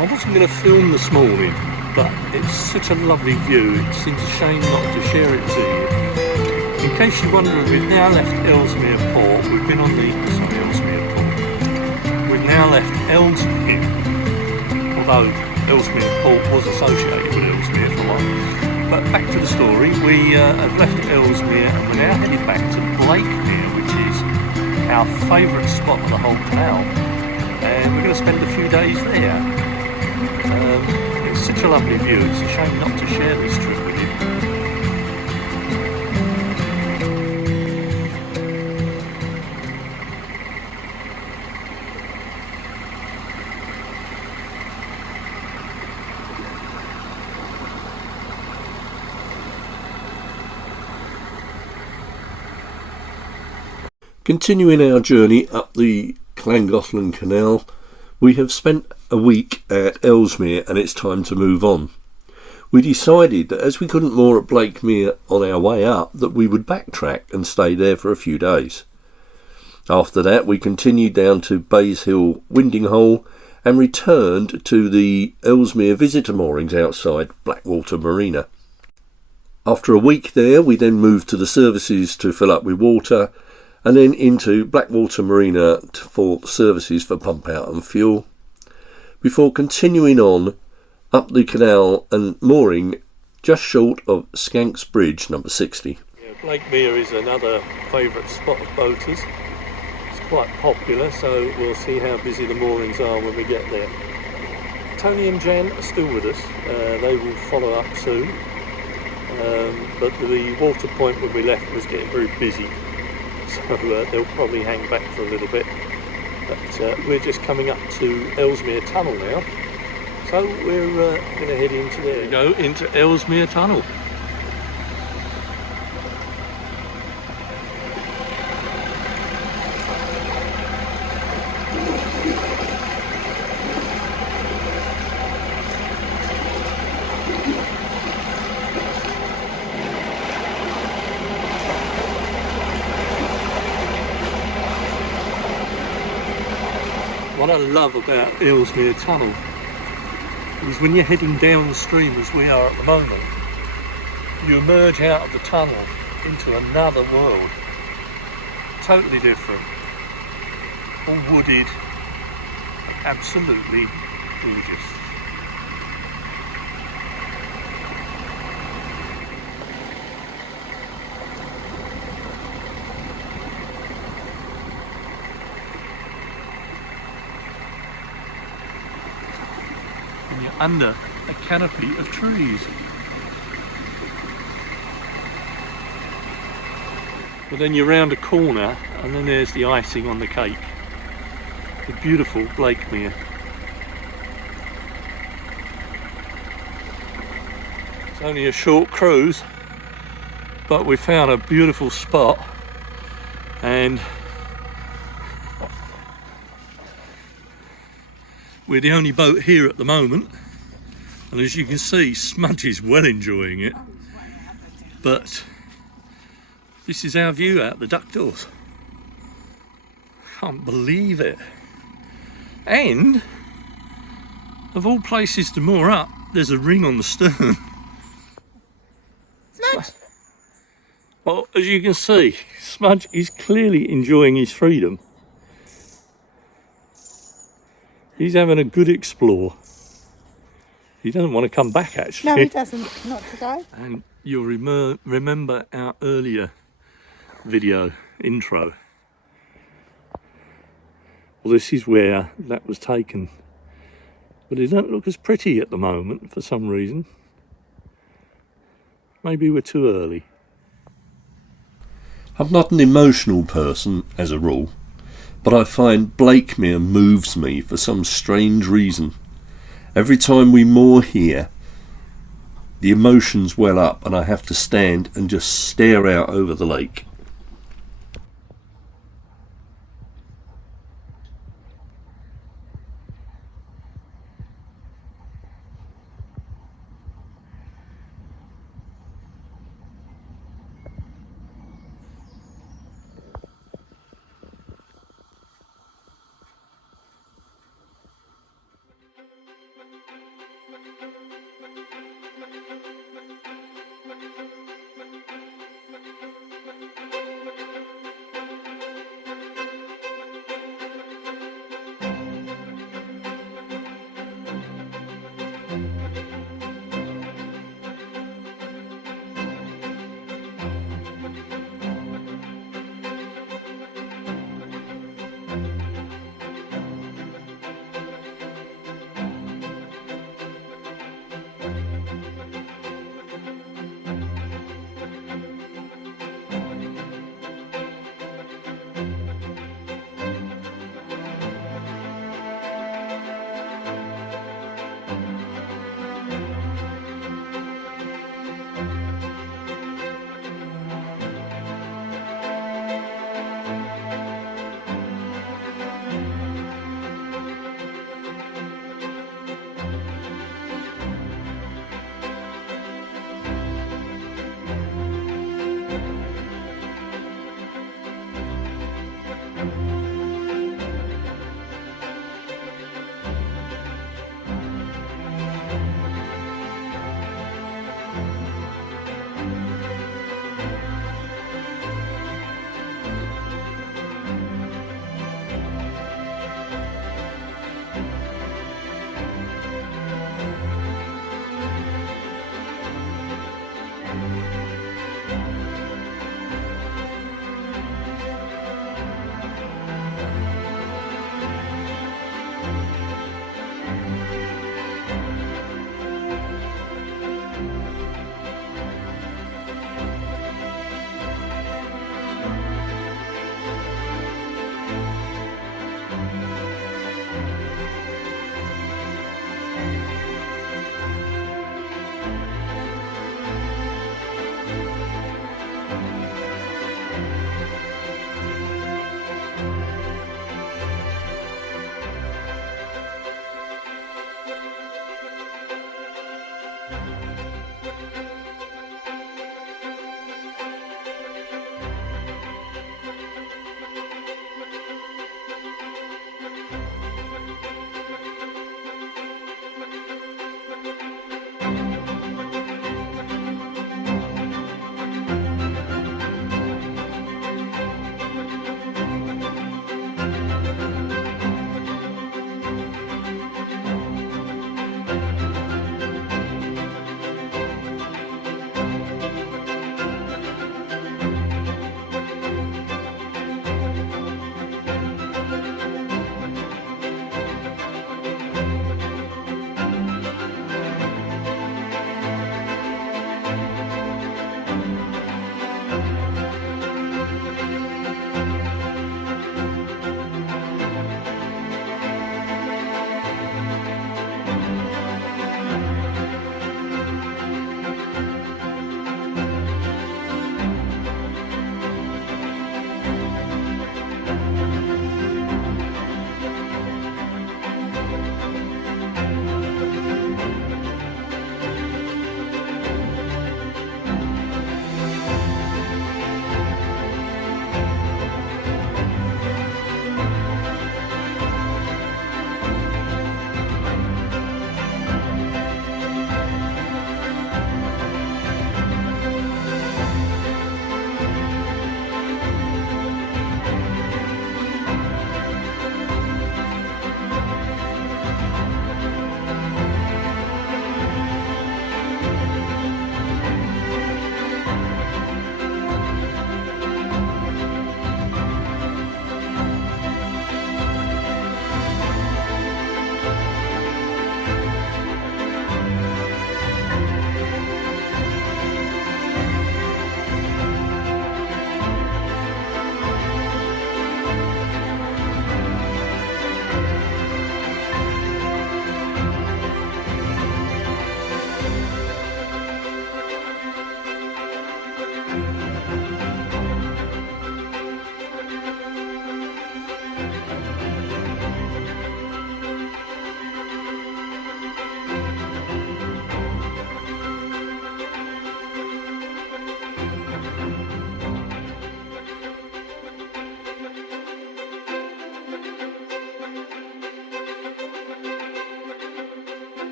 I wasn't going to film this morning, but it's such a lovely view, it seems a shame not to share it to you. In case you're wondering, we've now left Ellesmere Port. We've been on the, sorry, Ellesmere Port. We've now left Ellesmere, although Ellesmere Port was associated with Ellesmere for a while. But back to the story, we have left Ellesmere and we're now headed back to Blakemere, which is our favourite spot of the whole canal. And we're going to spend a few days there. It's such a lovely view, it's a shame not to share this trip with you. Continuing our journey up the Llangollen Canal, we have spent a week at Ellesmere and it's time to move on. We decided that as we couldn't moor at Blakemere on our way up, that we would backtrack and stay there for a few days. After that we continued down to Bays Hill Winding Hole and returned to the Ellesmere visitor moorings outside Blackwater Marina. After a week there we then moved to the services to fill up with water, and then into Blackwater Marina for services for pump out and fuel, before continuing on up the canal and mooring just short of Skanks Bridge number 60. Yeah, Blakemere is another favourite spot of boaters. It's quite popular, so we'll see how busy the moorings are when we get there. Tony and Jan are still with us, they will follow up soon, but the water point when we left was getting very busy. So they'll probably hang back for a little bit, but we're just coming up to Ellesmere Tunnel now, so we're going to head into there. We go into Ellesmere Tunnel. What I love about Ellesmere Tunnel is when you're heading downstream as we are at the moment, you emerge out of the tunnel into another world, totally different, all wooded, absolutely gorgeous. Under a canopy of trees. But then you're round a corner and then there's the icing on the cake. The beautiful Blakemere. It's only a short cruise, but we found a beautiful spot, and we're the only boat here at the moment. And as you can see, Smudge is well enjoying it. But this is our view out the duck doors. Can't believe it. And of all places to moor up, there's a ring on the stern. Smudge! Well, as you can see, Smudge is clearly enjoying his freedom. He's having a good explore. He doesn't want to come back, actually. No, he doesn't. Not today. And you'll remember our earlier video intro. Well, this is where that was taken. But it doesn't look as pretty at the moment for some reason. Maybe we're too early. I'm not an emotional person as a rule, but I find Blakemere moves me for some strange reason. Every time we moor here, the emotions well up and I have to stand and just stare out over the lake.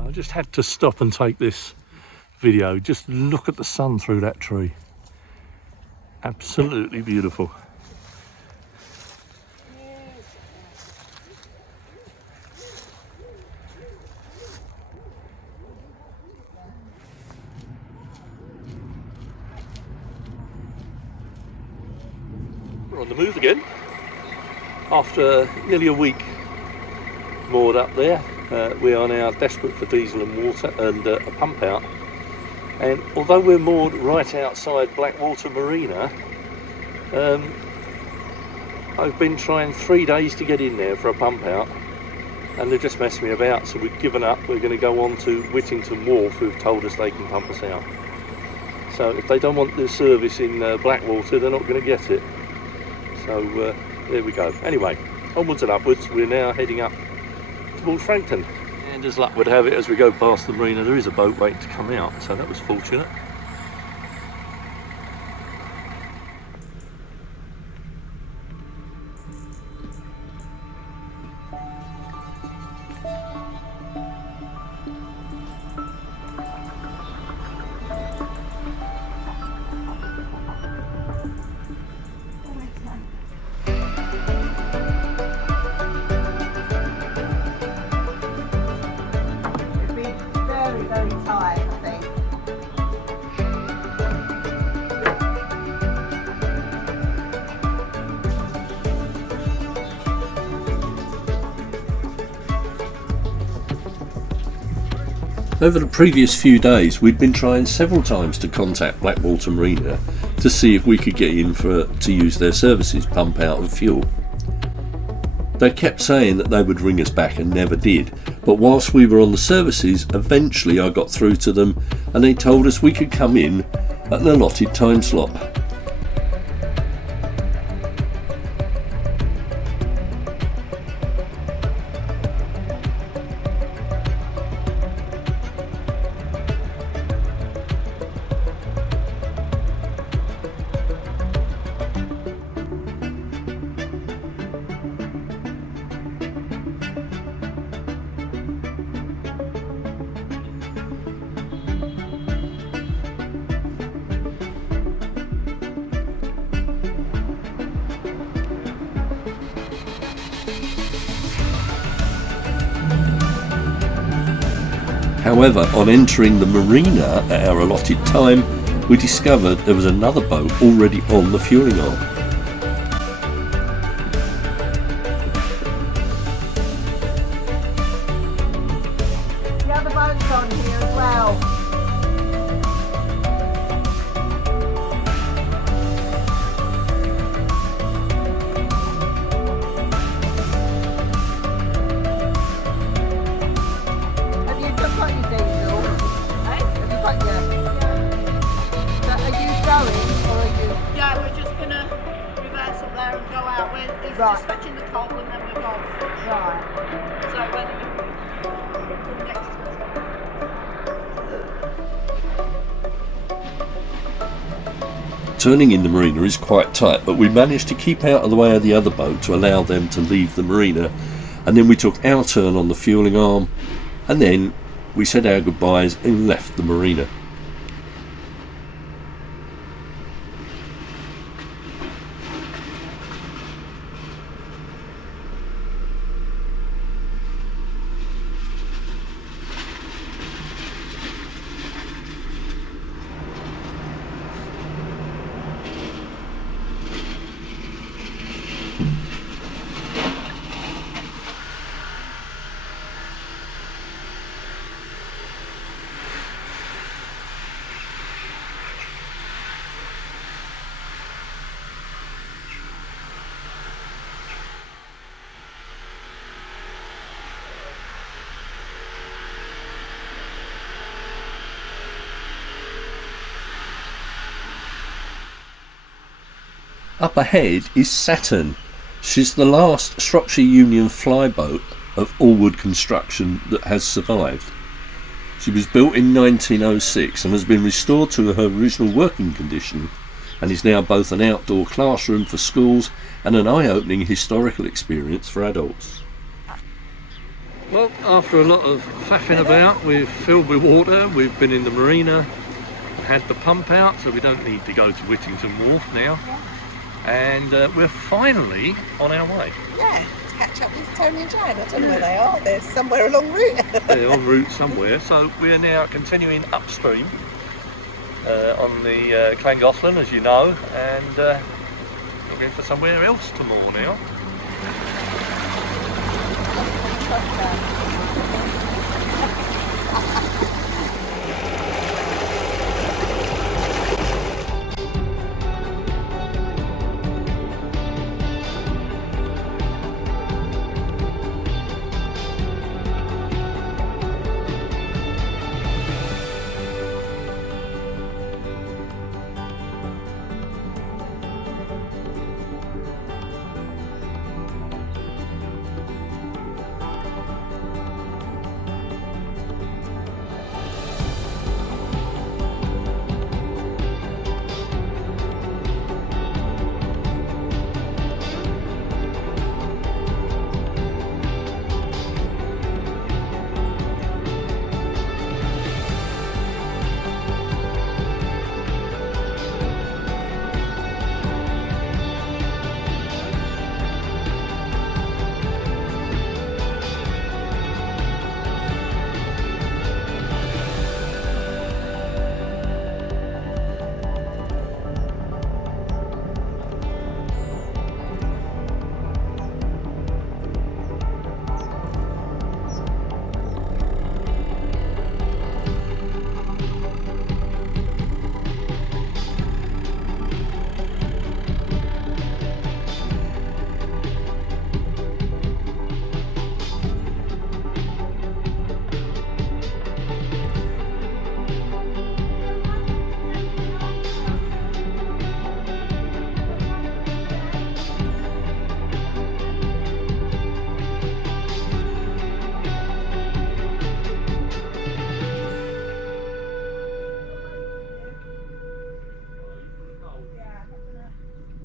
I just had to stop and take this video. Just look at the sun through that tree. Absolutely beautiful. We're on the move again after nearly a week moored up there. We are now desperate for diesel and water and a pump out, and although we're moored right outside Blackwater Marina, I've been trying 3 days to get in there for a pump out, and they've just messed me about, so we've given up. We're going to go on to Whittington Wharf, who've told us they can pump us out. So if they don't want the service in Blackwater, they're not going to get it. So there we go. Anyway, onwards and upwards. We're now heading up towards Frankton. And as luck would have it, as we go past the marina, there is a boat waiting to come out, so that was fortunate. Very tired, I think. Over the previous few days, we'd been trying several times to contact Blackwater Marina to see if we could get in to use their services, pump out and fuel. They kept saying that they would ring us back and never did, but whilst we were on the services, eventually I got through to them and they told us we could come in at an allotted time slot. However, on entering the marina at our allotted time, we discovered there was another boat already on the fueling arm. The other boat's on here as well. Right. Just fetching the coal and then we're off. Right. So when you next Turning in the marina is quite tight, but we managed to keep out of the way of the other boat to allow them to leave the marina, and then we took our turn on the fueling arm, and then we said our goodbyes and left the marina. Up ahead is Saturn. She's the last Shropshire Union flyboat of all-wood construction that has survived. She was built in 1906 and has been restored to her original working condition and is now both an outdoor classroom for schools and an eye-opening historical experience for adults. Well, after a lot of faffing about, we've filled with water, we've been in the marina, had the pump out, so we don't need to go to Whittington Wharf now, and we're finally on our way. Yeah, to catch up with Tony and Jan. I don't know where they are. They're somewhere along route. They're en route somewhere, so we're now continuing upstream on the Llangollen, as you know, and looking for somewhere else to moor now.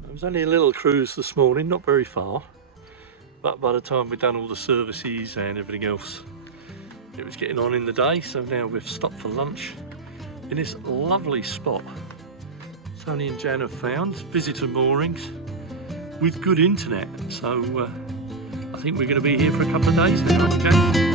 It was only a little cruise this morning, not very far, but by the time we'd done all the services and everything else, it was getting on in the day. So now we've stopped for lunch in this lovely spot Tony and Jan have found, visitor moorings with good internet. So I think we're going to be here for a couple of days now, aren't we, Jan?